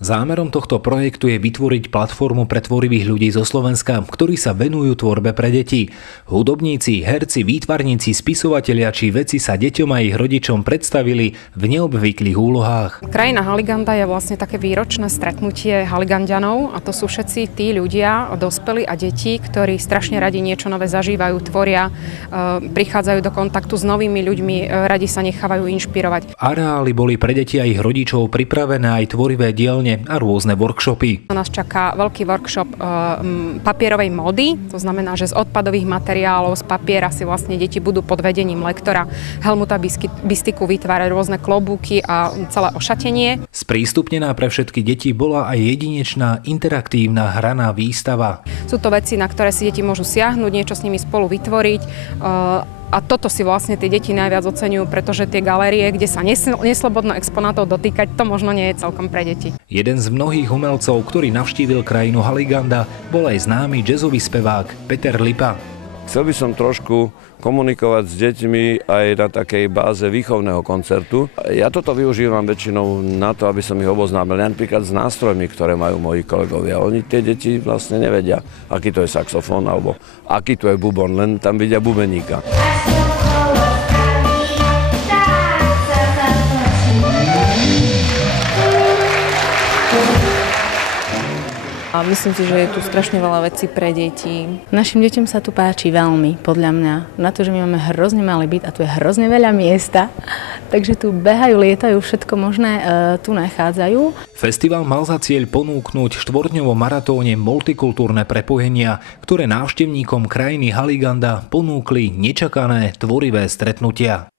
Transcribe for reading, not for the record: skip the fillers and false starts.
Zámerom tohto projektu je vytvoriť platformu pre tvorivých ľudí zo Slovenska, ktorí sa venujú tvorbe pre deti. Hudobníci, herci, výtvarníci, spisovatelia či vedci sa deťom a ich rodičom predstavili v neobvyklých úlohách. Krajina Haliganda je vlastne také výročné stretnutie Haliganďanov a to sú všetci tí ľudia, dospelí a deti, ktorí strašne radi niečo nové zažívajú, tvoria, prichádzajú do kontaktu s novými ľuďmi, radi sa nechávajú inšpirovať. Areály boli pre deti a ich rodičov pripravené aj tvorivé dielne a rôzne workshopy. Nás čaká veľký workshop papierovej módy, to znamená, že z odpadových materiálov, z papiera si vlastne deti budú pod vedením lektora Helmuta Bistiku vytvárať rôzne klobúky a celé ošatenie. Sprístupnená pre všetky deti bola aj jedinečná interaktívna hraná výstava. Sú to veci, na ktoré si deti môžu siahnuť, niečo s nimi spolu vytvoriť. A toto si vlastne tie deti najviac oceňujú, pretože tie galérie, kde sa neslobodno exponátov dotýkať, to možno nie je celkom pre deti. Jeden z mnohých umelcov, ktorý navštívil krajinu Haliganda, bol aj známy jazzový spevák Peter Lipa. Chcel by som trošku komunikovať s deťmi aj na takej báze výchovného koncertu. Ja toto využívam väčšinou na to, aby som ich oboznámil napríklad s nástrojmi, ktoré majú moji kolegovia. Oni tie deti vlastne nevedia, aký to je saxofón alebo aký to je bubon, len tam vidia bubeníka. A myslím si, že je tu strašne veľa vecí pre deti. Našim deťom sa tu páči veľmi, podľa mňa. Na to, že my máme hrozne malý byt a tu je hrozne veľa miesta. Takže tu behajú, lietajú, všetko možné tu nachádzajú. Festival mal za cieľ ponúknuť štvorťdňovom maratóne multikultúrne prepojenia, ktoré návštevníkom krajiny Haliganda ponúkli nečakané tvorivé stretnutia.